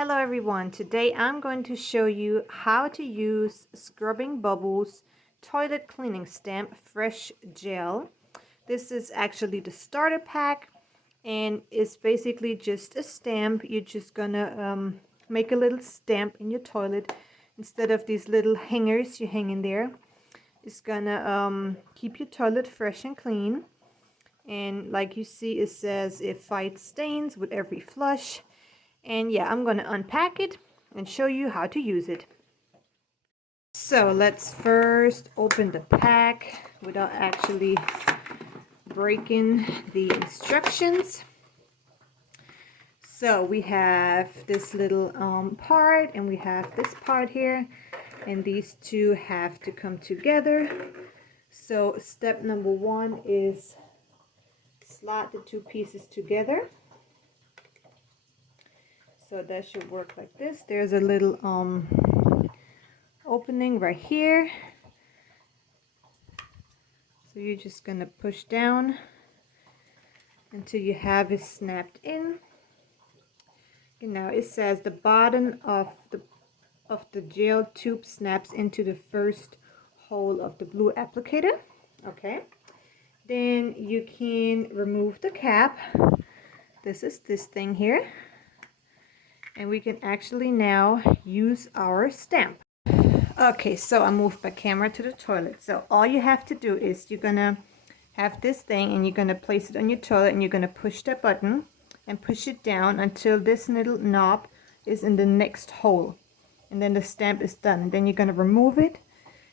Hello everyone, today I'm going to show you how to use Scrubbing Bubbles Toilet Cleaning Stamp Fresh Gel. This is actually the starter pack and it's basically just a stamp. You're just gonna make a little stamp in your toilet instead of these little hangers you hang in there. It's gonna keep your toilet fresh and clean, and like you see, it says it fights stains with every flush. And yeah, I'm gonna unpack it and show you how to use it. So let's first open the pack without actually breaking the instructions. So we have this little part, and we have this part here, and these two have to come together. So step number one is slide the two pieces together. So that should work like this. There's a little opening right here. So you're just gonna push down until you have it snapped in. And now it says the bottom of the gel tube snaps into the first hole of the blue applicator. Okay. Then you can remove the cap. This is this thing here. And we can actually now use our stamp. Okay, so I moved my camera to the toilet. So all you have to do is you're gonna have this thing and you're gonna place it on your toilet, and you're gonna push that button and push it down until this little knob is in the next hole, and then the stamp is done. And then you're gonna remove it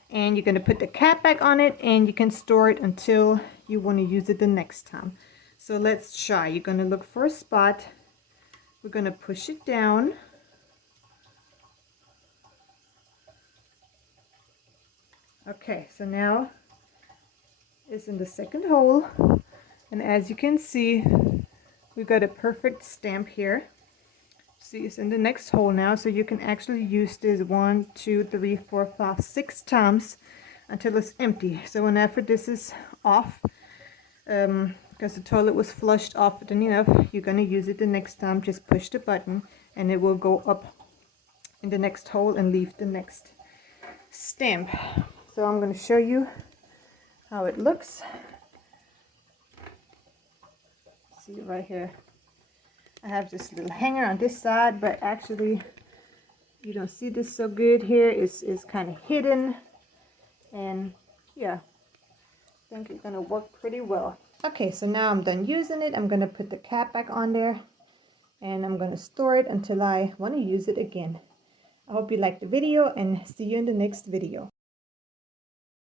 and you're gonna put the cap back on it, and you can store it until you want to use it the next time. So let's try. You're gonna look for a spot. We're gonna push it down. Okay, so now it's in the second hole, and as you can see, we got a perfect stamp here. See, it's in the next hole now, so you can actually use this 1, 2, 3, 4, 5, 6 times until it's empty. So whenever this is off, because the toilet was flushed often enough, you're going to use it the next time. Just push the button and it will go up in the next hole and leave the next stamp. So I'm going to show you how it looks. See right here, I have this little hanger on this side, but actually you don't see this so good here. It's kind of hidden, and yeah, I think it's gonna work pretty well. Okay, so now I'm done using it. I'm gonna put the cap back on there, and I'm gonna store it until I want to use it again. I hope you liked the video, and see you in the next video.